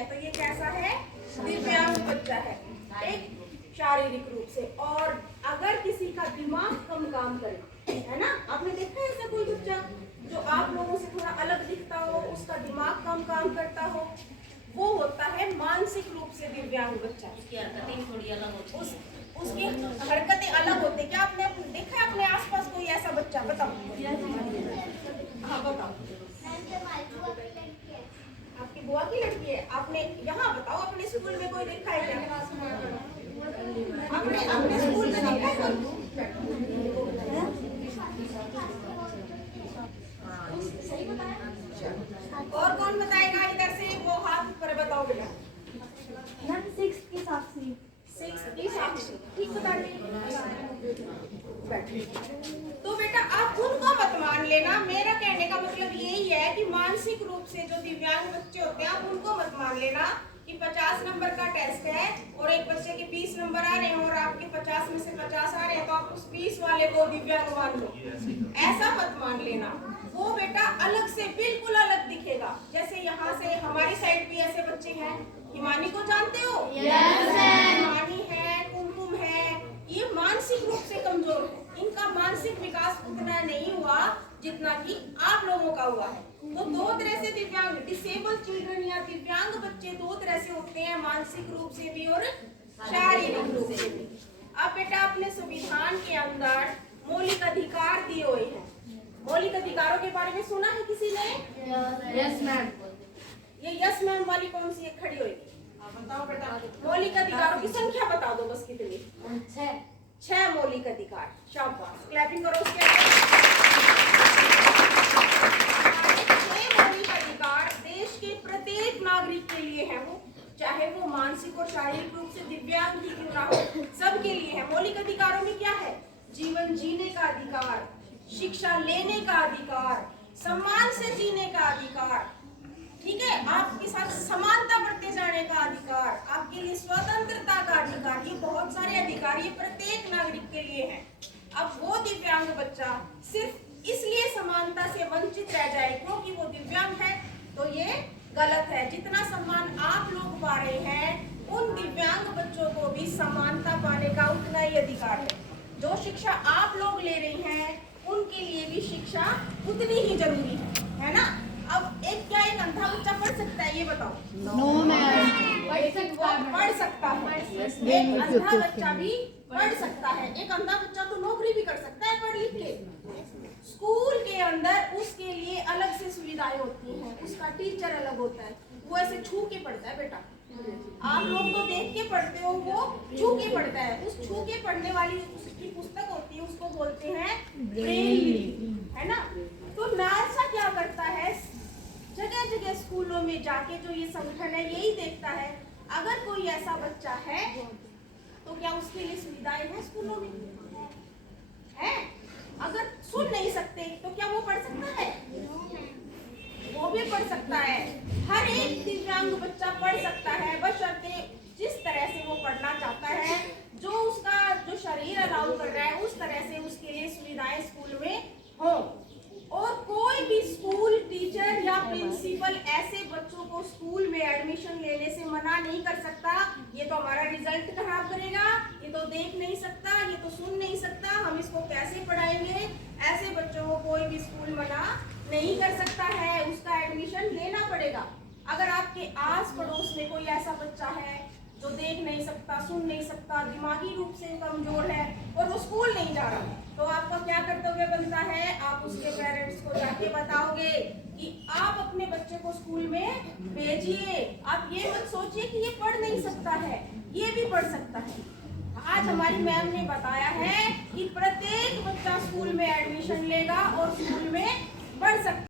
है, तो ये कैसा है? दिव्यांग बच्चा है, एक शारीरिक रूप से। और अगर किसी का दिमाग कम काम करे, है ना, आपने देखा है ऐसा कोई बच्चा जो आप लोगों से थोड़ा अलग दिखता हो, उसका दिमाग कम काम करता हो, वो होता है मानसिक रूप से दिव्यांग बच्चा। उसकी हरकतें थोड़ी अलग होती हैं, उसकी हरकतें अलग होती है। क्या आपने देखा है अपने आसपास कोई ऐसा बच्चा? बताओ। हाँ बताओ। आपकी बुआ की लड़की है? आपने यहाँ बताओ, अपने स्कूल में कोई देखा है क्या? अपने अपने स्कूल में देखा है कोई? सही बताया। और कौन बताएगा इधर से? वो हाथ ऊपर बताओ बेटा। सिक्स्थ की साक्षी। सिक्स्थ की साक्षी, ठीक बता रही। तो बेटा आप उनको मत मान लेना। मेरा कहने का मतलब यही है कि मानसिक रूप से जो दिव्यांग बच्चे होते हैं, आप उनको मत मान लेना कि 50 नंबर का टेस्ट है और एक बच्चे के 20 नंबर आ रहे हैं और आपके 50 में से 50 आ रहे हैं, तो आप उस 20 वाले को दिव्यांग मान लो। ऐसा मत मान लेना। वो बेटा अलग से, बिल्कुल अलग दिखेगा। जैसे यहाँ से हमारी साइड भी ऐसे बच्चे हैं। हिमानी को जानते हो? हिमानी है, कुमकुम है, ये मानसिक रूप से कमजोर है। इनका मानसिक विकास उतना नहीं हुआ जितना कि आप लोगों का हुआ है। तो दो तरह से दिव्यांग, डिसेबल चिल्ड्रन या दिव्यांग बच्चे दो तरह से होते हैं, मानसिक रूप से भी और शारीरिक रूप से भी। अब बेटा अपने संविधान के अंदर मौलिक अधिकार दिए हुए हैं। मौलिक अधिकारों के बारे में सुना है किसी ने? Yes ma'am. ये यस मैम वाली कौन सी खड़ी हुई? बताओ बेटा। मौलिक अधिकारों की संख्या बता दो बस कितनी? 6 मौलिक अधिकार। शाबाश, क्लैपिंग करो उसके लिए। 6 मौलिक अधिकार देश के प्रत्येक नागरिक के लिए है, वो चाहे वो मानसिक और शारीरिक रूप से दिव्यांग ही क्यों ना हो, सबके लिए है। मौलिक अधिकारों में क्या है? जीवन जीने का अधिकार, शिक्षा लेने का अधिकार, सम्मान से जीने का अधिकार, ठीक है, आपके साथ समानता बढ़ते जाने का अधिकार, आपके लिए स्वतंत्रता का अधिकार। ये बहुत सारे अधिकार ये प्रत्येक नागरिक के लिए हैं। अब वो दिव्यांग बच्चा सिर्फ इसलिए समानता से वंचित रह जाए क्योंकि वो दिव्यांग है, तो ये गलत है। जितना सम्मान आप लोग पा रहे हैं, उन दिव्यांग बच्चों को भी समानता पाने का उतना ही अधिकार है। जो शिक्षा आप लोग ले रही हैं, उनके लिए भी शिक्षा उतनी ही जरूरी है ना? अब एक अंधा बच्चा पढ़ सकता है, ये बताओ? No ma'am. पढ़ सकता है। एक अंधा बच्चा भी पढ़ सकता है। एक अंधा बच्चा तो नौकरी भी कर सकता है पढ़ लिख के। स्कूल के अंदर उसके लिए अलग से सुविधाएं होती हैं, उसका टीचर अलग होता है, वो ऐसे छू के पढ़ता है बेटा। आप लोग तो देख के पढ़ते हो, वो छू के पढ़ता है। उस छू के पढ़ने वाली उसकी पुस्तक होती है, उसको बोलते हैं ब्रेल, है ना? तो नालसा क्या करता है? जगह जगह स्कूलों में जाके जो ये संगठन है यही देखता है, अगर कोई ऐसा बच्चा है तो क्या उसके लिए सुविधाएं हैं स्कूलों में? है? अगर सुन नहीं सकते तो क्या वो पढ़ सकता है? वो भी पढ़ सकता है। हर एक दिव्यांग बच्चा पढ़ सकता है, बशर्ते जिस तरह से वो पढ़ना चाहता है, जो उसका जो शरीर अलाउ कर रहा है, उस तरह से उसके लिए सुविधाएं स्कूल में हो। और कोई भी स्कूल टीचर या प्रिंसिपल ऐसे बच्चों को स्कूल में एडमिशन लेने से मना नहीं कर सकता। ये तो हमारा रिजल्ट खराब करेगा, ये तो देख नहीं सकता, ये तो सुन नहीं सकता, हम इसको कैसे पढ़ाएंगे, ऐसे बच्चों को कोई भी स्कूल मना नहीं कर सकता है, उसका एडमिशन लेना पड़ेगा। अगर आपके आस पड़ोस में कोई ऐसा बच्चा है जो देख नहीं सकता, सुन नहीं सकता, दिमागी रूप से कमजोर है और वो स्कूल नहीं जा रहा, तो आपका क्या कर्तव्य बनता है? आप उसके पेरेंट्स को जाके बताओगे कि आप अपने बच्चे को स्कूल में भेजिए। आप ये मत सोचिए कि ये पढ़ नहीं सकता है, ये भी पढ़ सकता है। आज हमारी मैम ने बताया है कि प्रत्येक बच्चा स्कूल में एडमिशन लेगा और स्कूल में पढ़ सकता है।